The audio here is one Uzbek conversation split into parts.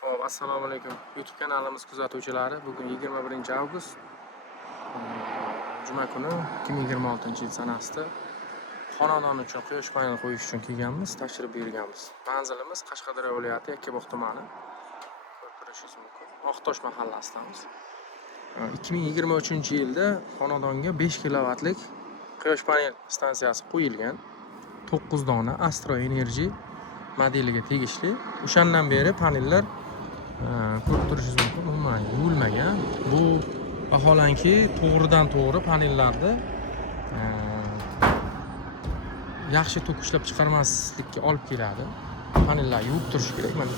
Hop, assalomu alaykum. YouTube kanalimiz kuzatuvchilari. Bugun 21 avgust. Juma kuni 2026-yil sanasida xonadon uchun quyosh panel qo'yish uchun kelganmiz, tashrif buyurganmiz. Manzilimiz Qashqadaryo viloyati Yakkabog' tumani. Ko'rib turishingiz mumkin. Oqtosh mahallasidamiz. 2023-yilda xonadonga 5 kilovatlik quyosh panel stansiyasi qo'yilgan. 9 dona Astro Energy modeliga tegishli. O'shandan beri panellar ko'rib turishingiz mumkin, umuman yuvilmagan. Bu vaholanki to'g'ridan to'g'ri panellarni yaxshi tok ishlab chiqarmaslikka olib keladi. Panellar yuvib turish kerak. Mana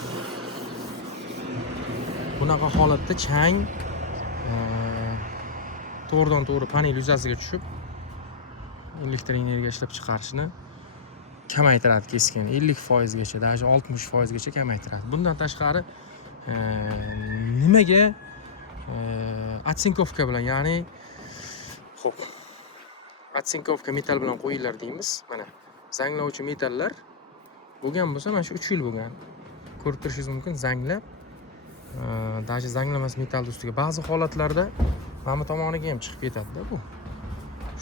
bunaqa holatda chang to'g'ridan to'g'ri panel yuzasiga tushib elektr energiya ishlab chiqarishni kamaytiradi keskin. 50% gacha, даже 60% gacha kamaytiradi. Bundan tashqari nimaga atsinkovka bilan, ya'ni xo'p, atsinkovka metal bilan qo'yinglar deymiz. Mana zanglovchi metallar bo'lgan bo'lsa, mana shu 3 yil bo'lgan. Ko'rib turishingiz mumkin, zanglab, даже zanglamas metal ustiga ba'zi holatlarda mana bu tomoniga ham chiqib ketadi-da bu.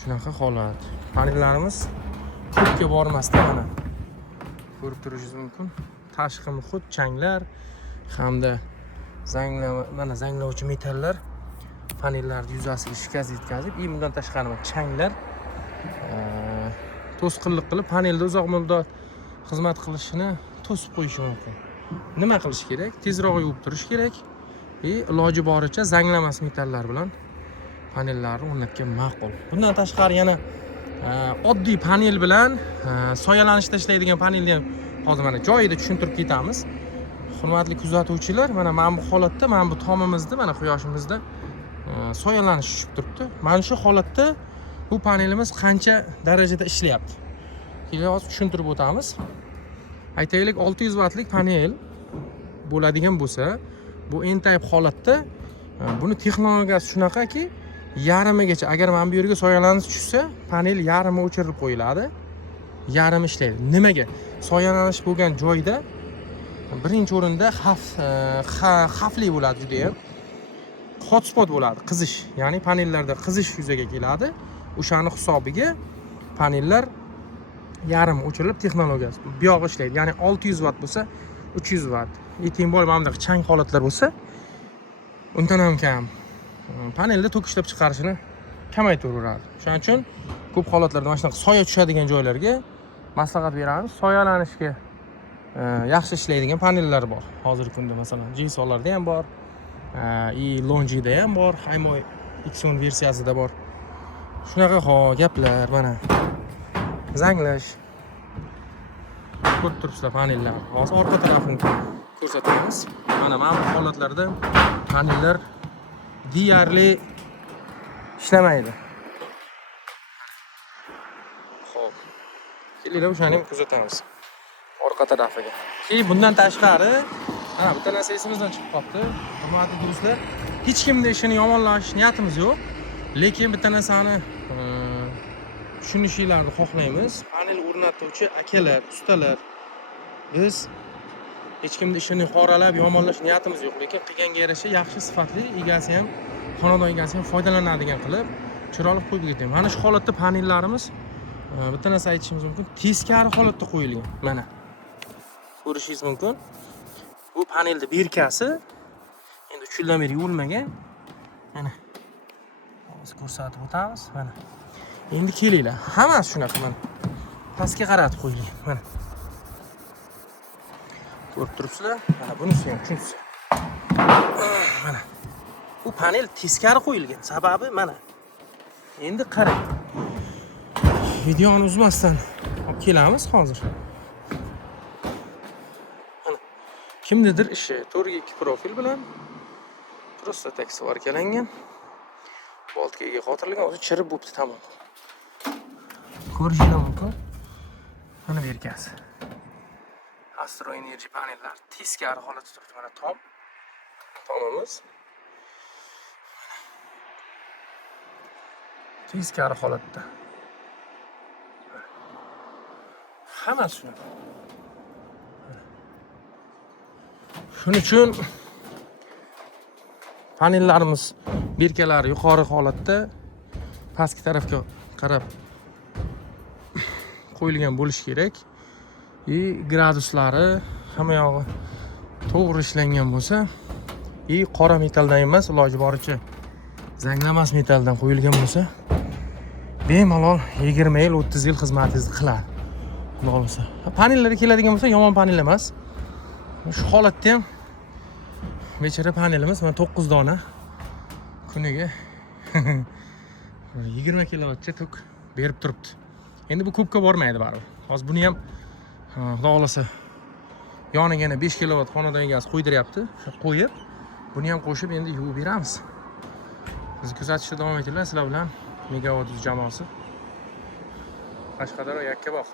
Shunaqa holat. Panellarimiz ko'pga bormasdan mana ko'rib turishingiz mumkin. Tashqi muhit, changlar hamda zanglovchi metallar panellar yuzasiga shikast yetkazib, bundan tashqari changlar to'sqinlik qilib panelda uzoq muddat xizmat qilishini to'sib qo'yishi mumkin. Nima qilish kerak? Tezroq yuvib turish kerak va iloji boricha zanglamas metallar bilan panellarni o'rnatgan ma'qul. Bundan tashqari yana oddiy panel bilan soyalanishda ishlaydigan panelni ham hozir mana joyida tushuntirib ketamiz. Hurmatli kuzatuvchilar, mana bu holatda, mana bu tomimizda, mana quyoshimizda soyalanish tushib turibdi. Mana shu holatda bu panelimiz qancha darajada ishlayapti? Hozir tushuntirib o'tamiz. Aytaylik, 600 vatlik panel bo'ladigan bo'lsa, bu N-type holatda buni texnologiyasi shunaqaki, yarimigacha, agar mana bu yerga soyalanish tushsa, panel yarimi o'chirib qo'yiladi. Yarimi ishlaydi. Nimaga? Soyalanish bo'lgan joyda birinchi o'rinda xavfli bo'ladi juda ham. Hotspot bo'ladi, qizish. Ya'ni panellarda qizish yuzaga keladi. O'shani hisobiga panellar yarim o'chirilib texnologiyasi bu yoq ishlaydi. Ya'ni 600 vatt bo'lsa, 300 vatt. Teng bo'l mana bunday chang holatlar bo'lsa, undan ham kam panelda tok ishlab chiqarishini kamaytiraveradi. Shuning uchun ko'p holatlarda mana shunaqa soya tushadigan joylarga maslahat beramiz. Soyalanishga yaxshi ishlaydigan panellar bor. Hozirgi kunda masalan Jinsolarda ham bor, Longida ham bor, Haymoy X10 versiyasida bor. Shunaqa gaplar, mana zanglash. Ko'rib turibsizlar panellar. Hozir orqa tarafini ko'rsatamiz. Mana bu holatlarda panellar deyarli ishlamaydi. Xo'p. Kelinglar o'shani ham kuzatamiz. Orqa tarafiga. Bundan tashqari, mana bitta narsa esimizdan chiqib qoldi. Hurmatli do'stlar, hech kimni ishini yomonlash niyatimiz yo'q, lekin bitta narsani tushunishinglarni xohlaymiz. Panel o'rnatuvchi akalar, ustalar, biz hech kimni ishini qoralab, yomonlash niyatimiz yo'q, lekin qilganga yarasha yaxshi sifatli, egasi ham, xonadon egasi ham foydalanadigan qilib, chiroyli qo'yib ketamiz. Mana shu holatda panellarimiz, bitta narsa aytishimiz mumkin, teskari holatda qo'yilgan. Mana ko'rishingiz mumkin. Bu panelda berkasi endi 3 yildan beri yuvilmagan. Mana hozir ko'rsatib o'tamiz. Mana endi kelinglar, hammasi shunaqa mana pastga qaratib qo'yilgan. Mana ko'rib turibsizlar? Mana bunisi ham shunisi. Mana bu panel teskari qo'yilgan. Sababi mana. Endi qarang. Videoni uzmasdan olib kelamiz hozir. Mana kimnidir ishi 4x2 profil bilan просто tekst varkalangan. Boltkaga qotirilgan, o'zi chirib bo'pti, tamom. Ko'rishingiz mumkin. Mana berkasi. Astro Energy panellar teskari holatda turibdi. Mana tomimiz teskari holatda. Hammasi shunaqa. Shuning uchun panellarimiz berkalari yuqori holatda pastki tarafga qarab qo'yilgan bo'lishi kerak. Graduslari hamma yog'i to'g'ri ishlangan bo'lsa, qora metalldan emas, iloji boricha zanglamas metalldan qo'yilgan bo'lsa, bemalol 20 yil, 30 yil xizmatingizni qiladi. Xudo xolasa. Panellarga keladigan bo'lsa, yomon panel emas. Shu holatda ham bechara panelimiz mana 9 dona kuniga 20 kilovatcha tok berib turibdi. Endi bu ko'pga bormaydi baribir. Hozir buni ham Xudo xolasa yoniga yana 5 kilovat xonadon egasi qo'ydiryapti. Shu qo'yib, buni ham qo'shib endi yuvib beramiz. Bizni kuzatishda davom etinglar. Sizlar bilan Megawatt jamoasi. Qashqadaryo Yakkabog'.